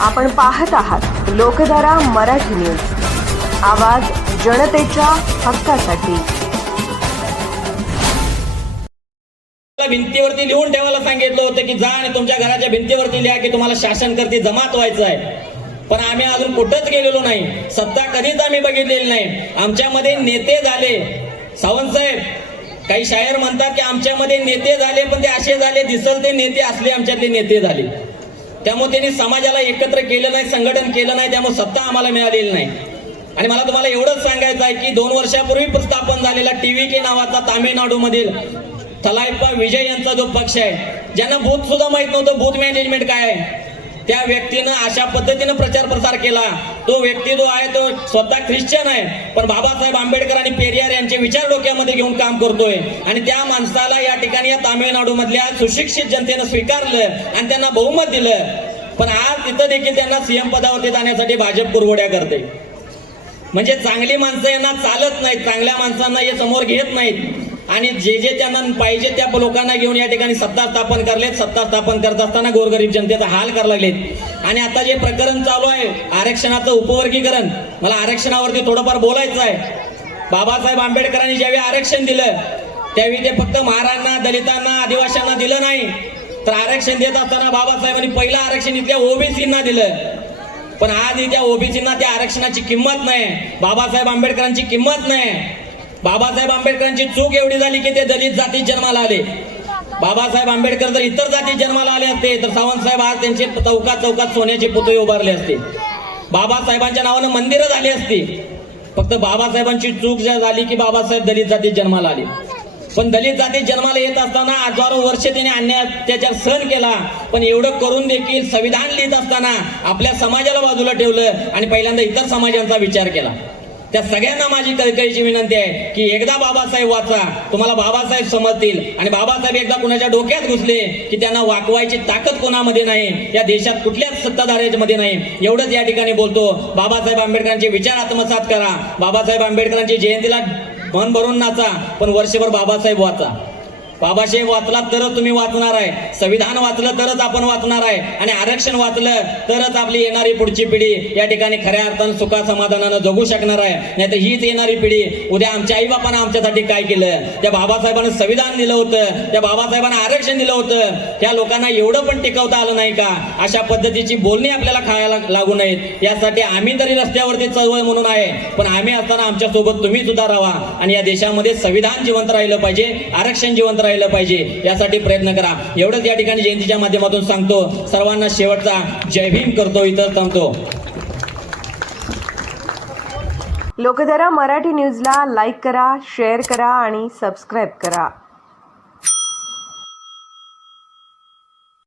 आपण पाहत आहात लोकधारा मराठी न्यूज, आवाज जनतेच्या हक्कासाठी। भिंतीवरती लिहून ठेवायला सांगितलं होतं की जा आणि तुमच्या घराच्या भिंतीवरती लिहा की तुम्हाला शासनकर्ते जमात व्हायचं आहे। पण आम्ही अजून कुठंच गेलेलो नाही, सत्ता कधीच आम्ही बघितलेली नाही। आमच्यामध्ये नेते झाले, सावंत साहेब काही शायर म्हणतात की आमच्यामध्ये नेते झाले, पण ते असे झाले दिसल ते नेते असले आमच्यातले नेते झाले। त्यामुळे त्यांनी समाजाला एकत्र केलं नाही, संघटन केलं नाही, त्यामुळे सत्ता आम्हाला मिळालेली नाही। आणि मला तुम्हाला एवढंच सांगायचं आहे की 2 वर्षापूर्वी स्थापन झालेला TVK नावाचा तामिळनाडू मधील थलाइप्पा विजय यांचा जो पक्ष आहे, ज्यांना बूथ सुद्धा माहित नव्हतं बूथ मॅनेजमेंट काय आहे, त्या व्यक्तीनं अशा पद्धतीनं प्रचार प्रसार केला। तो व्यक्ती जो आहे तो स्वतः ख्रिश्चन आहे, पण बाबासाहेब आंबेडकर आणि पेरियार यांचे विचार डोक्यामध्ये घेऊन काम करतोय। आणि त्या माणसाला या ठिकाणी या तामिळनाडू मधल्या सुशिक्षित जनतेनं स्वीकारलं आणि त्यांना बहुमत दिलं। पण आज तिथं देखील त्यांना CM पदावरती जाण्यासाठी भाजप कुरघोड्या करते। म्हणजे चांगली माणसं यांना चालत नाहीत, चांगल्या माणसांना हे समोर घेत नाहीत आणि जे त्यांना पाहिजे त्या लोकांना घेऊन या ठिकाणी सत्ता स्थापन करलेत। सत्ता स्थापन करत असताना गोरगरीब जनतेचा हाल करायला लागलेत। आणि आता जे प्रकरण चालू आहे आरक्षणाचं उपवर्गीकरण, मला आरक्षणावरती थोडंफार बोलायचं आहे। बाबासाहेब आंबेडकरांनी ज्यावेळी आरक्षण दिलं त्यावेळी ते फक्त महाराजांना, दलितांना, आदिवासींना दिलं नाही, तर आरक्षण देत असताना बाबासाहेबांनी पहिलं आरक्षण इथल्या OBCंना दिलं। पण आज इथल्या OBCंना त्या आरक्षणाची किंमत नाही, बाबासाहेब आंबेडकरांची किंमत नाही। बाबासाहेब आंबेडकरांची चूक एवढी झाली की ते दलित जातीत जन्माला आले। बाबासाहेब आंबेडकर जर इतर जातीत जन्माला आले असते तर सावंत साहेब आज त्यांचे चौकात सोन्याचे पुतळे उभारले असते, बाबासाहेबांच्या नावानं मंदिरं झाली असती। फक्त बाबासाहेबांची चूक झाली की बाबासाहेब दलित जातीत जन्माला आले। पण दलित जातीत जन्माला येत असताना हजारो वर्ष त्यांनी अन्याय अत्याचार सहन केला, पण एवढं करून देखील संविधान लिहित असताना आपल्या समाजाला बाजूला ठेवलं आणि पहिल्यांदा इतर समाजांचा विचार केला। त्या सगळ्यांना माझी कळकळीची विनंती आहे की एकदा बाबासाहेब वाचा, तुम्हाला बाबासाहेब समजतील। आणि बाबासाहेब एकदा कुणाच्या डोक्यात घुसले की त्यांना वाकवायची ताकद कोणामध्ये नाही, या देशात कुठल्याच सत्ताधाऱ्याच्या मध्ये नाही। एवढंच या ठिकाणी बोलतो, बाबासाहेब आंबेडकरांचे विचार आत्मसात करा, बाबासाहेब आंबेडकरांची जयंतीला मन भरून नाचा, पण वर्षभर बाबासाहेब वाचा। बाबासाहेब वाचला तरच तुम्ही वाचणार आहे, संविधान वाचलं तरच आपण वाचणार आहे, आणि आरक्षण वाचलं तरच आपली येणारी पुढची पिढी या ठिकाणी खऱ्या अर्थानं सुखा समाधानानं जगू शकणार आहे। नाहीतर हीच येणारी पिढी उद्या आमच्या आईबापांना आमच्यासाठी काय केलं, त्या बाबासाहेबांना संविधान दिलं होतं, त्या बाबासाहेबांना आरक्षण दिलं होतं, त्या लोकांना एवढं पण टिकवता आलं नाही का? अशा पद्धतीची बोलणी आपल्याला खायला लागू नयेत, यासाठी आम्ही तरी रस्त्यावरती चळवळ म्हणून आहे, पण आम्ही असताना आमच्या सोबत तुम्ही सुद्धा राहा आणि या देशामध्ये संविधान जिवंत राहिलं पाहिजे, आरक्षण जिवंत राहिलं पाहिजे, यासाठी प्रयत्न करा। एवढंच या ठिकाणी जयंतीच्या माध्यमातून सांगतो, सर्वांना शेवटचा जय भीम करतो, इथं थांबतो। लोकधारा मराठी न्यूजला लाईक करा, शेअर करा आणि सबस्क्राईब करा।